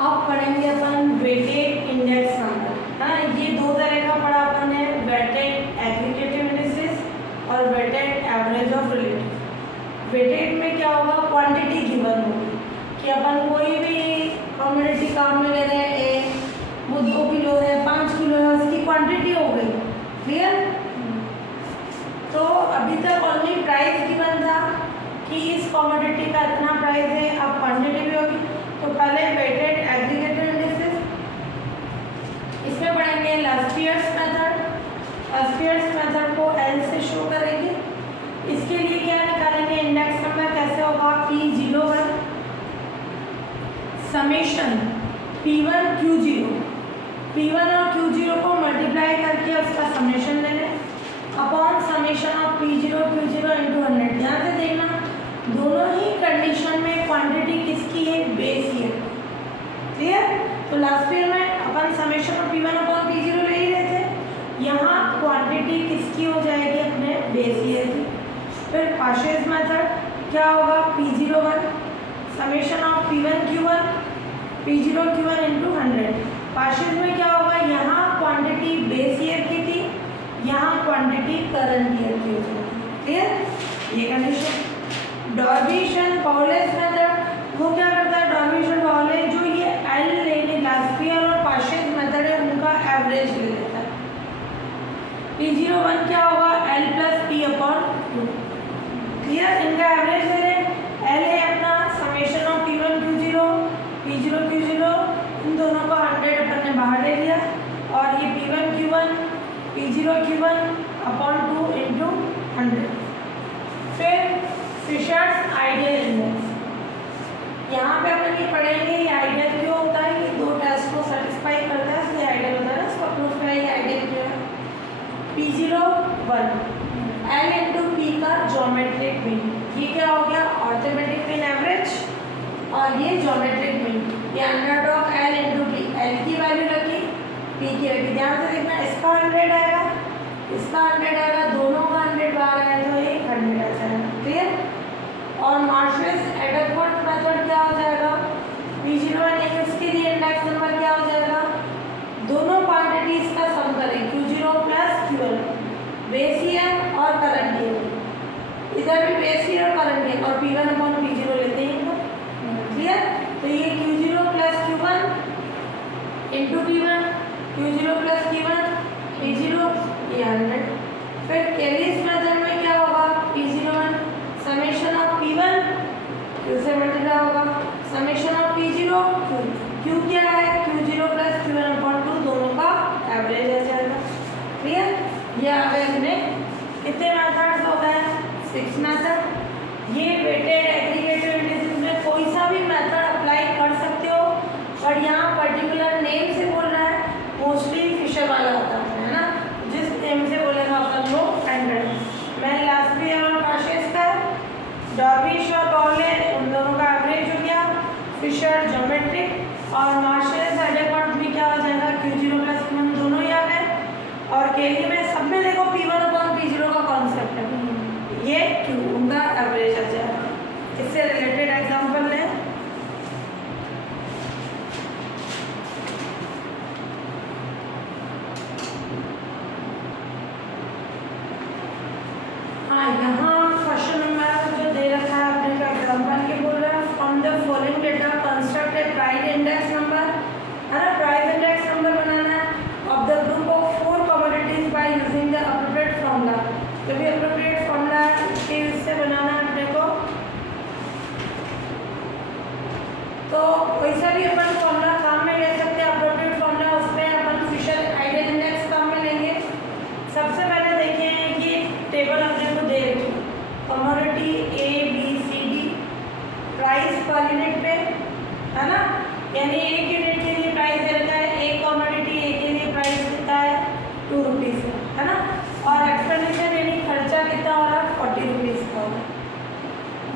अब पढ़ेंगे अपन weighted index number. हाँ, ये दो तरह का पढ़ा अपन ने, वेटेड एग्रीगेटिव इंडिसेस और weighted average of relative. Weighted में क्या होगा, क्वांटिटी गिवन होगी कि अपन कोई भी कम्युनिटी काम में ले रहे हैं, वो 2 किलो है, 5 किलो है, उसकी क्वांटिटी हो गई। क्लियर? तो अभी तक ओनली प्राइस गिवन था कि इस कमोडिटी का इतना प्राइस है, अब क्वांटिटी भी होगी। तो पहले वेटेड एग्रीगेटेड इंडिसेस, इसमें पढ़ेंगे लास्पियर्स मेथड। लास्पियर्स मेथड को एल से शो करेंगे। इसके लिए क्या निकालेंगे, इंडेक्स नंबर कैसे होगा, P01 summation P1 Q0, P1 और Q0 को मल्टीप्लाई करके उसका समेशन ले लें upon summation of P0 Q0 into 100। ध्यान से देखना, दोनों ही कंडीशन में क्वांटिटी किसकी है, बेस ईयर। क्लियर? तो लास्ट ईयर में अपन summation of P1 upon P0 ले ही रहे थे, यहाँ क्वांटिटी किसकी हो जाएगी, अपने बेस ईयर की। फिर पाशेस मेथड क्या होगा, P01 summation of P1 Q1 P0 Q1 into 100। पाशेस में क्या होगा, यहाँ क्वांटिटी बेस ईयर की थी, यहाँ क्वांटिटी करंट ईयर की हो जाएगी। क्लियर? ये कंडीशन। डॉर्बिशन पाउलेस मेथड, वो क्या करता है, डॉर्बिशन पाउलेस जो ये एल लेने लास्पियर और पाशेस मेथड है उनका एवरेज ले लेता है। P01 क्या होगा, L plus P upon 2। Clear? इनका एवरेज ले लें, L है अपना summation of P1 Q0 P0 Q0, इन दोनों को 100 अपन ने बाहर ले लिया, और ये P1 Q1 P0 Q1 upon 2 into 100। फिर फिशर्स आइडियल इंडेक्स, यहाँ पे अपन ये पढ़ेंगे ये आइडियल क्यों होता है, ये दो टेस्ट को सेटिस्फाई करता है इसलिए आइडियल होता है ना, इसका प्रूफ क्या है, ये आइडियल क्यों है। P01 L इंटू P का ज्योमेट्रिक मीन, ये क्या हो गया, ऑर्थोमेटिक मीन एवरेज, और ये ज्योमेट्रिक मीन, ये under of L into P, L की वैल्यू रखी, P की रखी। ध्यान से देखना, इसका 100 आएगा, इसका 100 आएगा, दोनों का 100 बाहर आए तो ये 100 आ जाएगा। क्लियर? और मार्शेस एडरफोर्ड मेथड क्या हो जाएगा, P01 इसके लिए इंडेक्स नंबर क्या हो जाएगा, दोनों क्वांटिटीज का सम करें Q0 plus Q1, base year और करंट ईयर, इधर भी बेस ईयर और करंट ईयर, और P1 अपॉन P0 लेते हैं इनको। क्लियर? तो ये Q0 plus Q1 into P1, Q0 plus Q1 P0, ये 100। फिर केलिस मेथड में क्या होगा, P01 summation of P1 Q से मल्टीप्लाई होगा, समेशन ऑफ P0 Q क्या है, Q0 प्लस Q1 अपॉन 2, दोनों का एवरेज आ जाएगा। क्लियर? ये आ गए अपने कितने मेथड्स हो गए, 6 मेथड। ये वेटेड एग्रीगेटिव इंडिसेस में कोई सा भी मेथड अप्लाई कर सकते हो, और यहाँ पर्टिकुलर नेम से बोल रहा है, मोस्टली फिशर वाला होता है ना, जिस नेम से बोलेगा अपन वो 100। मैं लास्ट ईयर और पाशेस का, डॉर्बिश और पाउले उन दोनों का एवरेज हो गया, फिशर ज्योमेट्रिक, और मार्शेस एडरफोर्ड भी क्या हो जाएगा, Q0 प्लस Q1 दोनों ही आ गए। और केली में सब में देखो P1 अपॉन P0 का कॉन्सेप्ट है, ये Q उनका एवरेज आ जाएगा। इससे रिलेटेड एग्जांपल लें, हाँ यहाँ क्वेश्चन नंबर जो दे रखा है अपने का एग्जांपल के बोल रहा है, from the following data construct A price index number, है ना, प्राइस इंडेक्स नंबर बनाना है of the group of 4 commodities by using the appropriate formula. जो भी अप्रोप्रिएट फॉर्मूला है उसके यूज से बनाना है अपने को। तो कोई सा भी अपन फॉर्मूला काम में ले सकते हैं, अप्रोप्रिएट फॉर्मूला, उसमें अपन फिशर आइडियल इंडेक्स काम में लेंगे। सबसे पहले देखें ये टेबल अपने को दे रखी है, commodity A B C D price per unit पे, है ना, यानी एक यूनिट के लिए प्राइस दे रखा है, एक कमोडिटी A के लिए प्राइस देता है 2 रुपीज़, है ना, और एक्सपेंडिचर यानी खर्चा कितना हो रहा है 40 रुपीज़ का हो रहा है।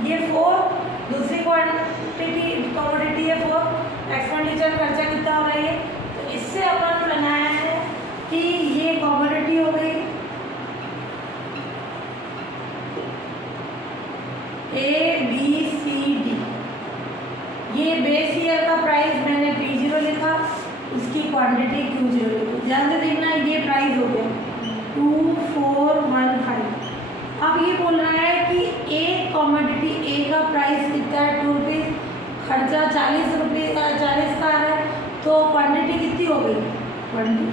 ये 4 दूसरी क्वांटिटी कमोडिटी है 4, एक्सपेंडिचर खर्चा कितना हो रहा है, तो इससे अपन बनाया है कि ये कमोडिटी हो गई A B C D, ये बेस ईयर का प्राइस मैंने P0 क्वांटिटी Q0 लिखो। ध्यान से देखना, ये प्राइस हो गया 2415। अब ये बोल रहा है कि एक कॉमोडिटी ए का प्राइस कितना है 2 रुपीज़, खर्चा 40 रुपये 40 का आ रहा है, तो क्वांटिटी कितनी हो गई 20।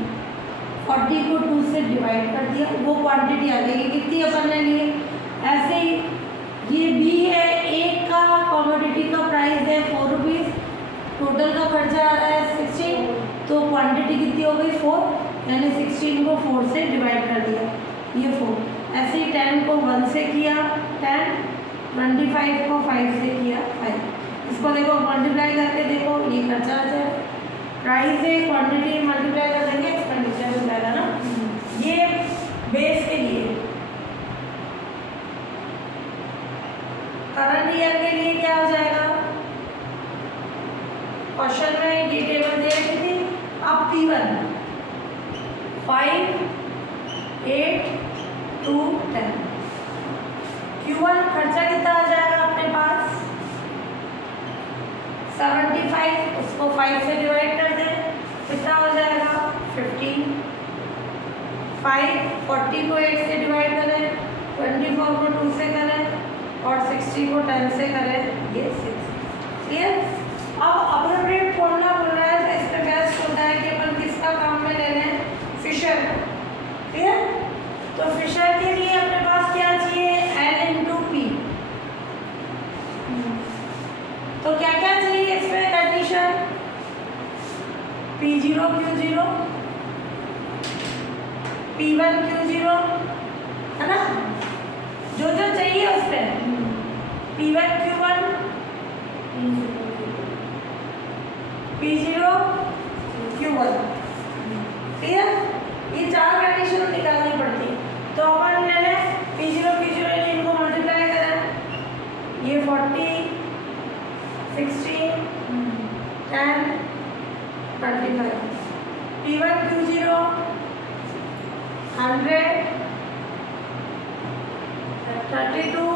40 को 2 से डिवाइड कर दिया, वो क्वांटिटी आ गई कितनी अपन ने लिए। ऐसे ही ये बी है, एक का कॉमोडिटी का प्राइस है 4 रुपीज़, टोटल का खर्चा आ रहा है 16, तो क्वांटिटी कितनी हो गई 4, यानी 16 को 4 से डिवाइड कर दिया, ये 4। ऐसे ही 10 को 1 से किया 10, 25 को 5 से किया 5। इसको देखो मल्टीप्लाई करके देखो, ये खर्चा आ जाए, प्राइस है क्वांटिटी मल्टीप्लाई कर देंगे एक्सपेंडिचर हो जाएगा ना। ये बेस के लिए। करंट ईयर के लिए क्या हो जाएगा, क्वेश्चन में ये टेबल दे रखी थी। अब P1 5 8 2 10, Q1 खर्चा कितना आ जाएगा अपने पास 75, उसको 5 से डिवाइड कर दें, कितना हो जाएगा 15। 5 40 को 8 से डिवाइड करें, 24 को 2 से करें और 60 को 10 से करें, ये 6। क्लियर। अब अप्रोप्रिएट फॉर्मूला बोल रहा है, तो इसमें बेस्ट होता है कि अपन किसका काम में ले लें, फिशर। क्लियर। तो फिशर के लिए अपने पास क्या चाहिए, L इंटू पी। तो क्या क्या चाहिए इसमें condition, P0 Q0, P1 Q0, है ना, जो जो चाहिए उस पर P1 Q1 P0 Q1। ठीक है, ये 4 कंडीशन निकालनी पड़ती है। तो अपन ले लें P0 Q0, इनको मल्टीप्लाई करें, ये 40 16 10 25, P1 Q0 100 32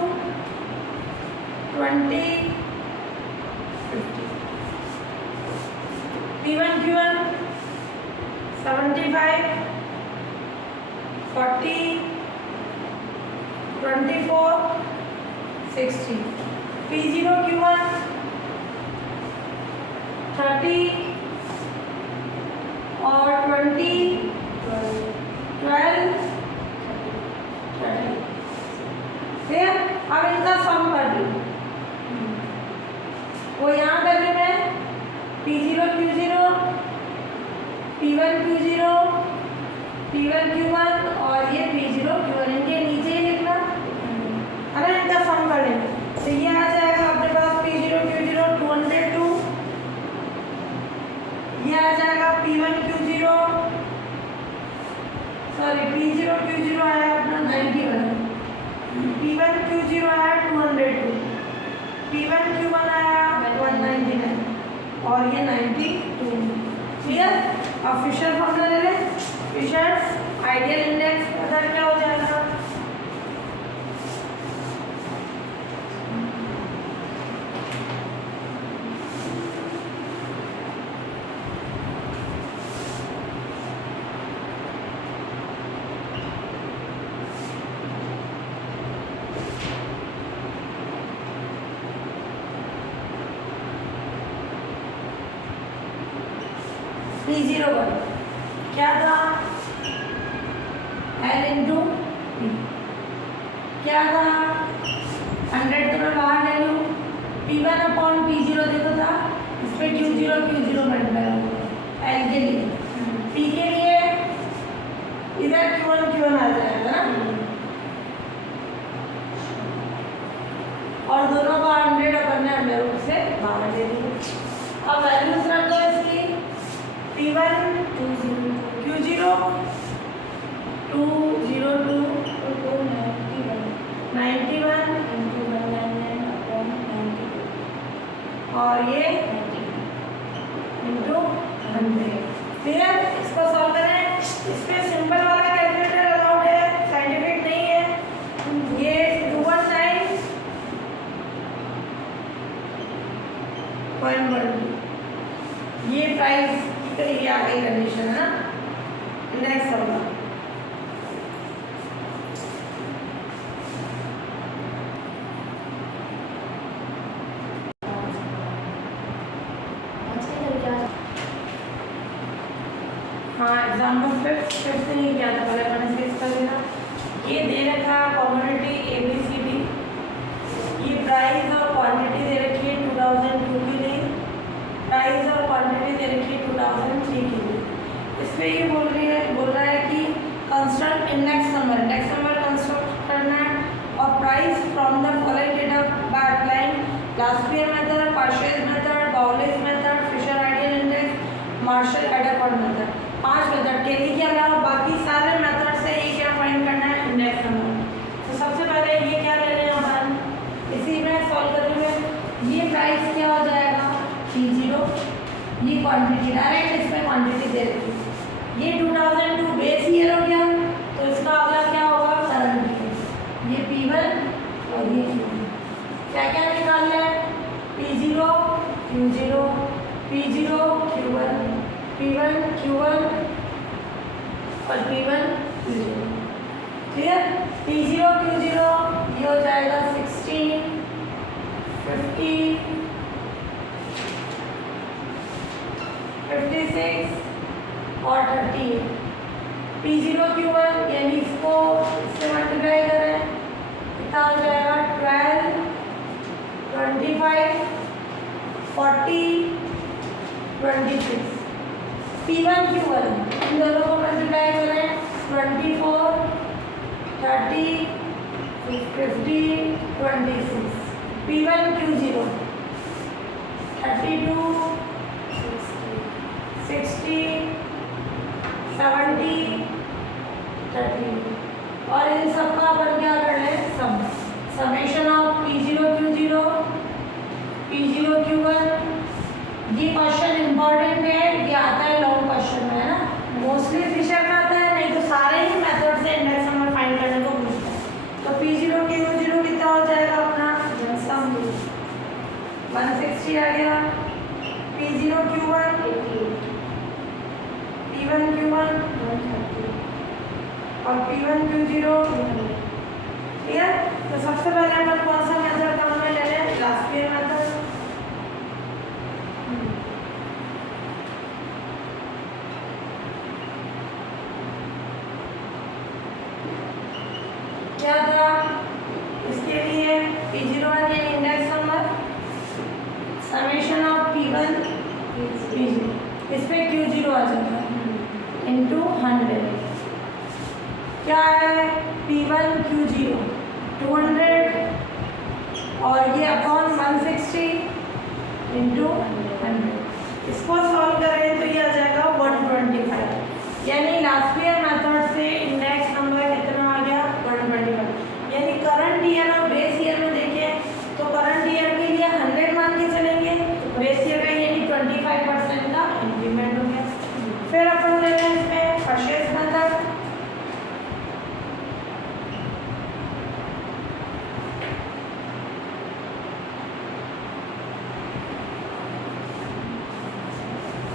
20 50, P1 Q1 75 40 24 60, P0 Q1 30 और 20 12 30। फिर अब इनका सम कर दी, वो यहाँ कर ली मैं P0 Q0 P1 Q0 P1 Q1 और ये P0 Q1, इनके नीचे ही लिखना है ना, इनका सम कर लेंगे। तो ये आ जाएगा अपने पास P0 Q0 202, ये आ जाएगा P1 Q0 sorry P0 Q0 आया अपना 91, P1 Q0 आया 202, P1 Q1 आया 199 और ये 92। क्लियर। अब फिशर फॉर्मूला ले लें, फिशर्स आइडियल इंडेक्स पता क्या हो जाएगा, P01 क्या था L इंटू P, क्या था 100 तो मैं बाहर ले लूँ, P1 अपॉन P0 देखो था, इस पर Q0 मल्टीप्लाई हो गया L के लिए, P के लिए इधर Q1 आ जाएगा ना, और दोनों का 100 अपन ने अंडर रूट से बाहर ले लिया। अब वैल्यूज रख दो इसकी, P1 Q0 202 91 और ये इंटू 100। क्लियर। इसको सॉल्व करें, इसमें सिंपल वाला कैलकुलेटर अलाउड है, साइंटिफिक नहीं है। ये 21 टाइम्स 0.12, ये प्राइस फिर ये आ गई कंडीशन है ना। नेक्स्ट होगा हाँ एग्जाम्पल फिफ्थ नहीं किया था, पहले मैंने सिक्स कर दिया। ये दे रखा कम्युनिटी ABCD, ये प्राइस और क्वांटिटी दे रखी है 2002 के लिए, प्राइस और क्वांटिटी दे रखी है 2003 के लिए। इस पर ये बोल रहा है कि कंस्ट्रक्ट इंडेक्स नंबर कंस्ट्रक्ट करना है और price from the following data by applying Laspeyres method, partial method, Bowley's method, Fisher ideal index, Marshall Edgeworth method. 5 method टेली के अलावा बाकी सारे मेथड से ये क्या फाइंड करना है, इंडेक्स नंबर। तो सबसे पहले ये क्या ले लें अपन, इसी में सॉल्व करते हुए ये प्राइस क्या हो जाएगा P0, ये क्वांटिटी डायरेक्ट इसमें क्वांटिटी दे रखी है। ये 2002 बेस ईयर हो गया, तो इसका अगला क्या होगा करंट ईयर। ये P1 और ये Q1। क्या क्या निकालना है, P0 Q0, P0 Q1, P1 Q1 और P1 Q0। Clear. P0 Q0 ये हो जाएगा 16, 50, 56 और 38। P0 Q1 यानी इसको इससे मल्टीप्लाई करें कितना हो जाएगा 12, 25, 40, 26। P1 Q1 इन दोनों को मल्टीप्लाई करें 24, 30, 50, 26। P1 Q0 32, 60, 70, 30। और इन सब का अपन क्या कर लें summation of P0 Q0, P0 Q1। ये क्वेश्चन इंपॉर्टेंट है, ये आता है लॉन्ग क्वेश्चन में है ना, मोस्टली फिशर में आता है, नहीं तो सारे ही मेथड से इंडेक्स नंबर फाइंड करने को पूछता है। तो P0 Q0 कितना हो जाएगा अपना सम 160 आ गया। P0 Q1 P1 Q1 और P1 Q0। क्लियर। तो सबसे पहले अपन कौन सा मेथड काम में ले लें, लास्पियर मेथड। क्या था इसके लिए P01 यानी index number summation of P1 P0, इस पे Q0 आ जाता है इंटू 100। क्या है P1 Q0 200 और ये अपॉन 160 इंटू 100। इसको सॉल्व करें तो ये आ जाएगा 125, यानी लास्पियर मेथड से इंडेक्स नंबर कितना आ गया 125। यानी करंट ईयर और बेस ईयर में देखें तो करंट ईयर के लिए 100 मान के चलेंगे, बेस ईयर का यानी 25% का इंक्रीमेंट हो गया। फिर अपन ले लें इसमें purchase method.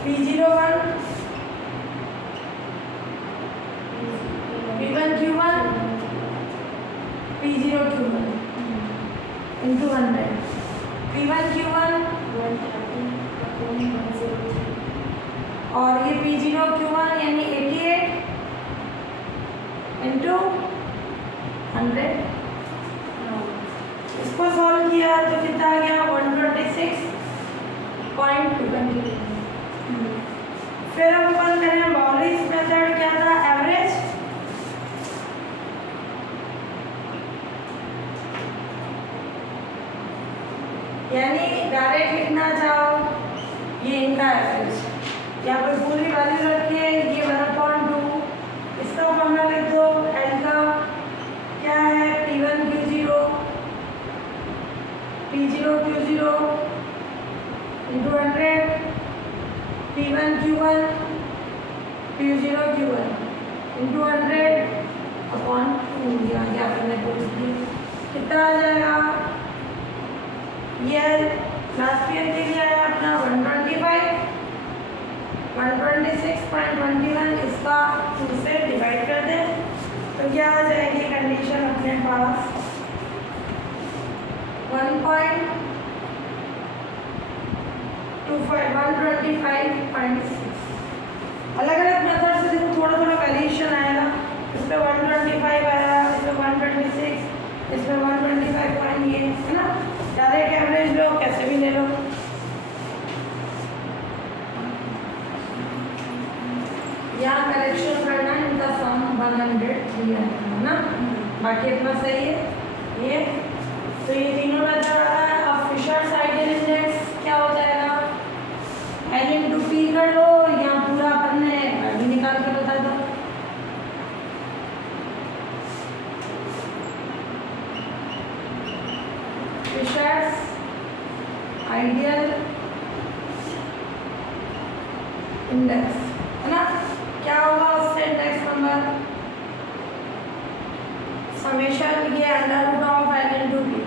P01 P1 Q1 P0 Q1 into 100। P1 Q1 और ये P0 Q1 यानी 88 into 100। इसको सॉल्व किया तो कितना आ गया 126.2। फिर हम अपन करें बाउलिस मेथड। क्या था एवरेज, यानी डायरेक्ट लिखना चाहो ये इनका एवरेज, यहाँ पर पूरी वैल्यू रखिए, ये 1/2, इसका फॉर्मूला लिख दो। एल का क्या है P1 Q0 P0 Q0 into 100, P1 Q1 P0 Q1 into 100 upon 2। यहाँ क्या करना है कितना आ जाएगा, ये लास्ट ईयर के लिए आया अपना 125 126.21 इसका 2 से डिवाइड कर दें तो क्या आ जाएगी कंडीशन अपने पास 125.6। अलग अलग मेथड से देखो थोड़ा थोड़ा वेरिएशन आएगा। इसमें 125 आया, इसमें 126, इसमें 125 पॉइंट ये है ना। डायरेक्ट एवरेज लो कैसे भी ले लो। यहाँ करेक्शन करना इनका सम 103 आएगा ना, बाकी अपना सही है ये। तो ये तीनों मेथड आ रहा है। अब फिशर्स आइडियल इंडेक्स क्या हो जाएगा, L इंटू पी कर लो, यहाँ पूरा अपन ने भी निकाल के बता दो। फिशर्स आइडियल इंडेक्स है ना, क्या होगा उससे इंडेक्स नंबर समेशन ये under root of L into p.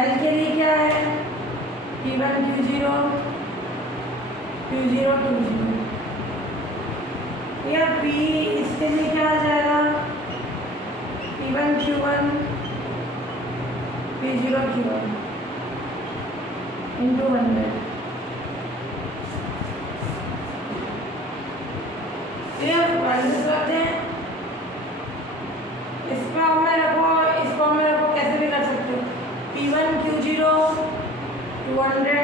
L के लिए क्या है P1 Q0 Q0 Q0 या P इसके लिए क्या आ जाएगा P1 Q1 P0 Q1 into 100। ये वर्सेस रखते हैं, इस फॉर्म में रखो, इस फॉर्म में रखो, कैसे भी कर सकते हो। P1 Q0 200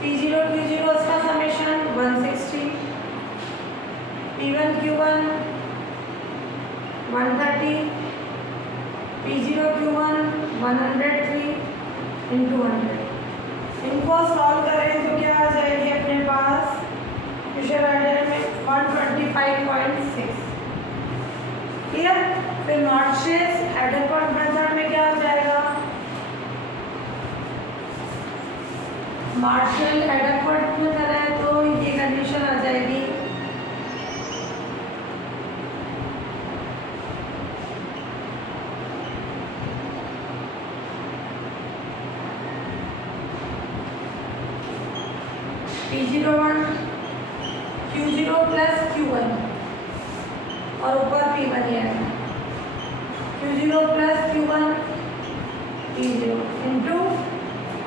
P0 Q0 इसका summation 160 P1 Q1 130 P0 Q1 103 into 100। इनको सॉल्व करें तो क्या आ जाएगी अपने पास फिशर आइडियल में 125.6। क्लियर। फिर मार्शेस एडरपॉट मेथड में क्या हो जाएगा, मार्शल एडरपॉट मेथड है तो ये कंडीशन आ जाएगी P01 Q0 प्लस Q1 और ऊपर P1 ही है Q0 plus Q1 P0 into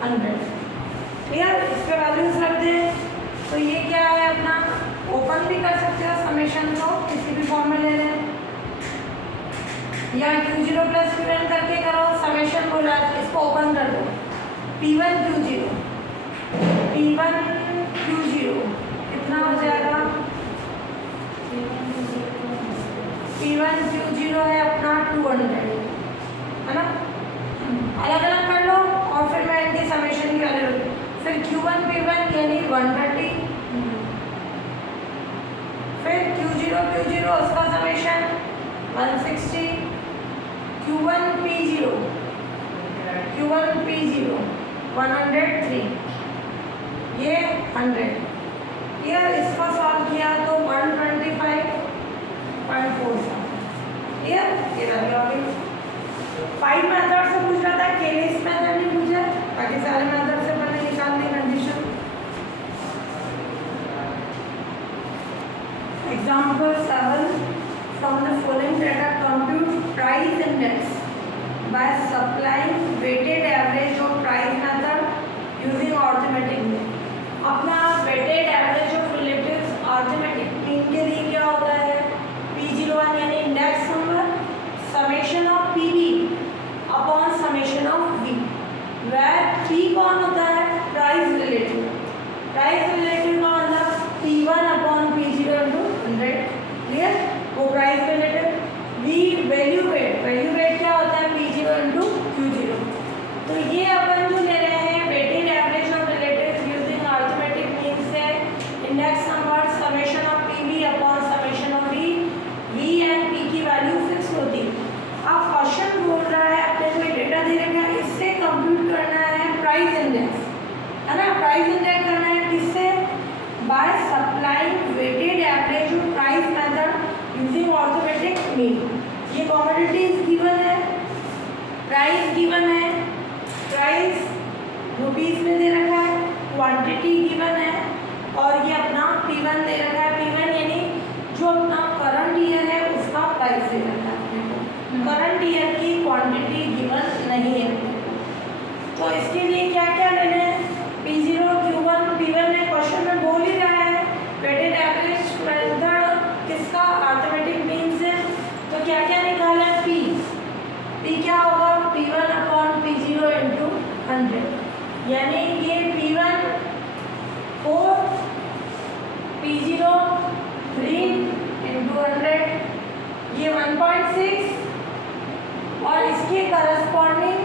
100। Clear. इस पे वैल्यूज रख दें तो ये क्या है अपना, ओपन भी कर सकते हो समेशन को, किसी भी फॉर्म में ले लें या Q0 प्लस Q1 करके करो समेशन बोला, इसको ओपन कर दो P1 Q0 कितना हो जाएगा P1 Q0 है अपना 200 है ना। अलग अलग कर लो और फिर मैं इनकी समेशन की वैल्यू, फिर Q1 P1 यानी 130, फिर Q0 उसका समेशन 160 Q1 P0 103 ये 100। यार इसका सॉल्व किया तो 125.47। ये वैल्यू आ गई। 5 मेथड से पूछ रहा था, केलिस मेथड नहीं पूछा, बाकी सारे मेथड से मैंने निकाल दी condition. Example 7 from the following data compute price index by supplying weighted average of price method using arithmetic mean. अपना weighted average of relatives arithmetic mean के लिए क्या होता है P01 यानी index number summation of PV upon summation of V, where P कौन होता है प्राइस रिलेटिव। प्राइस रिलेटिव का मतलब P1 upon P0 into 100। Clear. वो price relative. V value weight क्या होता है P0 इंटू Q0। तो ये अपन जो ले रहे हैं weighted average of relatives using arithmetic mean से index number summation of PV upon summation of V and P की वैल्यू फिक्स होती है। अब क्वेश्चन बोल रहा है अपने को डेटा दे रखा है, इससे कंप्यूट करना है प्राइस इंडेक्स है ना। प्राइस इंडेक्स करना है किससे, by supplying weighted average of price method using arithmetic mean. ये कमोडिटीज गिवन है प्राइस गिवन है, प्राइस रुपीस में दे रखा है, क्वांटिटी गिवन है और ये अपना P1 दे रखा है। P1 यानी जो अपना करंट ईयर है उसका प्राइस दे रखा है। करंट ईयर की क्वांटिटी गिवन नहीं है, तो इसके लिए क्या क्या लेने हैं? P0, Q1, P1 है, क्वेश्चन में बोल ही रहा है वेटेड एवरेज मेथड किसका अर्थमेटिक मीन से, तो क्या क्या निकाला है? P क्या होगा? P1 अपॉन P0 इंटू 100, यानी ये P1 4, P0 3 इंटू 100, ये 1.6 और इसके करस्पॉन्डिंग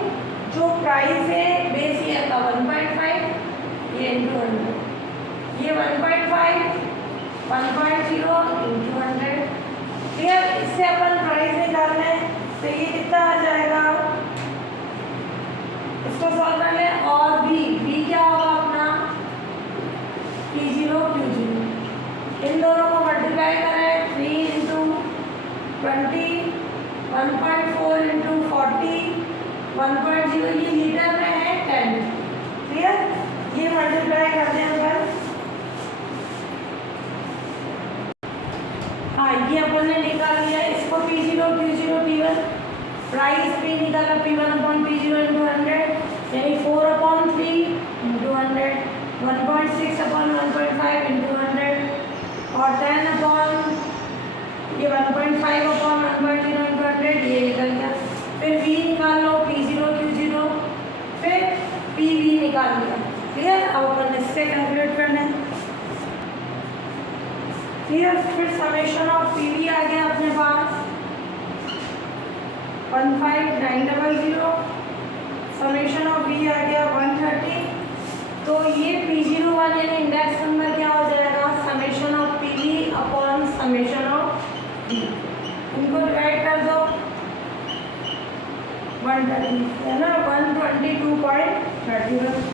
जो प्राइस है बेस ईयर का 1.5, ये इंटू 100, ये 1.5 1.0 इंटू 100। क्लियर? इससे अपन प्राइस निकालना है तो ये कितना आ जाएगा, इसको सॉल्व कर ले। और बी क्या होगा अपना? P0 Q0, इन दोनों को मल्टीप्लाई करें 3 इंटू 20, 1.4 इंटू 40, 1.0, ये लीटर में है 10। क्लियर? ये मल्टीप्लाई कर दें अपन, हाँ ये अपन ने निकाल लिया। इसको P0 Q0 P1 प्राइस भी निकाला, P1 अपॉन P0 इंटू 100, यानी 4 अपॉन 3 इंटू 100, 1.6 अपॉन 1.5 इंटू 100 और 10 अपॉन ये 1.5 अपॉन 1.0 इंटू 100, ये निकल गया। फिर V निकाल लो, P0 Q0, फिर PV निकाल लिया। क्लियर? अब अपन इससे कैलकुलेट करना है। क्लियर? फिर समेशन ऑफ PV आ गया अपने पास 15900, समेशन ऑफ V आ गया 130। तो ये P01 यानी इंडेक्स नंबर क्या हो जाएगा? Summation of PV upon summation of V, इनको डिवाइड कर दो 130 है ना, 122.31।